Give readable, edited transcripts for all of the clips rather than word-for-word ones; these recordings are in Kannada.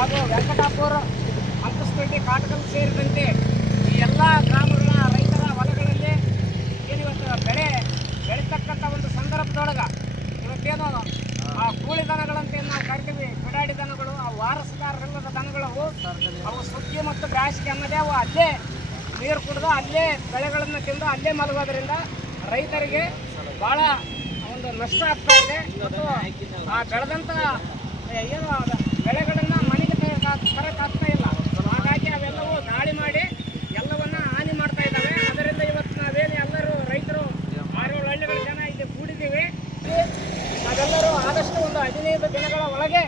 ಹಾಗೂ ವೆಂಕಟಾಪುರ, ಅಂಕಸ್ಪೇಟೆ, ಕಾಟಕಲ್ ಸೇರಿದಂತೆ ಈ ಎಲ್ಲ ಗ್ರಾಮಗಳ ರೈತರ ಹೊಲಗಳಲ್ಲಿ ಏನಿವತ್ತು ಬೆಳೀತಕ್ಕಂಥ ಒಂದು ಸಂದರ್ಭದೊಳಗೆ ಇವತ್ತೇನು ಆ ಕೂಳಿ ದನಗಳಂತ ನಾವು ಕರಿತೀವಿ, ಬಿಡಾಡಿ ದನಗಳು, ಆ ವಾರಸುದಾರರಿಲ್ಲದ ದನಗಳು ಅವು ಸುಗ್ಗಿ ಮತ್ತು ಬ್ಯಾಸಿಗೆ ಅನ್ನೋದೇ ಅವು ಅಲ್ಲೇ ನೀರು ಕುಡಿದು ಅಲ್ಲೇ ಬೆಳೆಗಳನ್ನು ತಿಂದು ಅಲ್ಲೇ ಮಲಗೋದ್ರಿಂದ ರೈತರಿಗೆ ಭಾಳ ಒಂದು ನಷ್ಟ ಆಗ್ತಾ ಇದೆ. ಮತ್ತು ಆ ಬೆಳೆದಂಥ ಏನು ಬೆಳೆಗಳನ್ನು ಮನೆಗೆ ತರಕ್ಕಾಗ್ತಾ ಇಲ್ಲ. ಹಾಗಾಗಿ ಅವೆಲ್ಲವೂ ದಾಳಿ ಮಾಡಿ ಎಲ್ಲವನ್ನ ಹಾನಿ ಮಾಡ್ತಾ ಇದ್ದಾವೆ. ಅದರಿಂದ ಇವತ್ತು ನಾವೇನು ಎಲ್ಲರೂ ರೈತರು 6-7 ಹಳ್ಳಿಗಳ ಜನ ಇಲ್ಲಿ ಕೂಡಿದ್ದೀವಿ. ನಾವೆಲ್ಲರೂ ಆದಷ್ಟು ಒಂದು 15 ದಿನಗಳ ಒಳಗೆ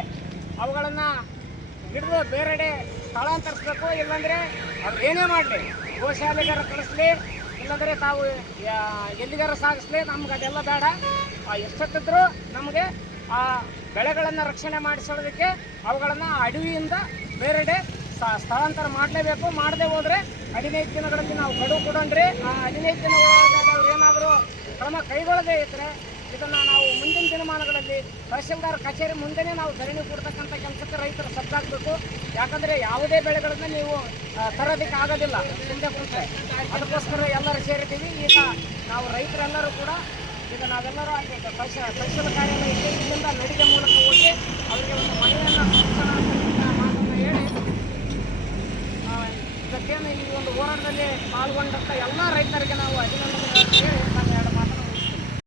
ಅವುಗಳನ್ನು ಹಿಡಿದು ಬೇರೆಡೆ ಸ್ಥಳಾಂತರಿಸಬೇಕು. ಇಲ್ಲಾಂದರೆ ಅವ್ರು ಏನೇ ಮಾಡಲಿ, ಗೋಶಾಲೆಗಾರ ಕಳಿಸ್ಲಿ, ಇಲ್ಲಾಂದರೆ ತಾವು ಎಲ್ಲಿಗಾರ ಸಾಗಿಸ್ಲಿ, ನಮ್ಗೆ ಅದೆಲ್ಲ ಬೇಡ. ಎಷ್ಟೊತ್ತಿದ್ರು ನಮಗೆ ಆ ಬೆಳೆಗಳನ್ನು ರಕ್ಷಣೆ ಮಾಡಿಸೋದಕ್ಕೆ ಅವುಗಳನ್ನು ಅಡವಿಯಿಂದ ಬೇರೆಡೆ ಸ್ಥಳಾಂತರ ಮಾಡಲೇಬೇಕು. ಮಾಡದೆ ಹೋದರೆ 15 ದಿನಗಳಲ್ಲಿ ನಾವು ಗಡುವು ಕೊಡೋಣ್ರಿ. ಆ 15 ದಿನ ಒಳಗೆ ಅವ್ರು ಏನಾದರೂ ಕ್ರಮ ಕೈಗೊಳ್ಳದೇ ಇದ್ದರೆ ಇದನ್ನು ನಾವು ಮುಂದಿನ ದಿನಮಾನಗಳಲ್ಲಿ ತಹಶೀಲ್ದಾರ್ ಕಚೇರಿ ಮುಂದೆನೇ ನಾವು ಧರಣಿ ಕೊಡ್ತಕ್ಕಂಥ ಕೆಲಸಕ್ಕೆ ರೈತರು ಸಜ್ಜಾಗಬೇಕು. ಯಾಕಂದರೆ ಯಾವುದೇ ಬೆಳೆಗಳನ್ನು ನೀವು ತರೋದಕ್ಕೆ ಆಗೋದಿಲ್ಲ ಮುಂದೆ ಕುಂತ್ರೆ. ಅದಕ್ಕೋಸ್ಕರ ಎಲ್ಲರೂ ಸೇರಿದ್ದೀವಿ. ಈಗ ನಾವು ರೈತರೆಲ್ಲರೂ ಕೂಡ ಈಗ ನಾವೆಲ್ಲರೂ ತಹಶೀಲ್ ಕಾರ್ಯಾಲಯಕ್ಕೆ ಇಲ್ಲಿಂದ ನಡಿಗೆ ಮೂಲಕ ಹೋಗಿ ಅವರಿಗೆ ಒಂದು ಮನೆಯನ್ನು ಮಾತನ್ನು ಹೇಳಿ ಇದಕ್ಕೇನು ಈ ಒಂದು ಹೋರಾಟದಲ್ಲಿ ಪಾಲ್ಗೊಂಡಂಥ ಎಲ್ಲ ರೈತರು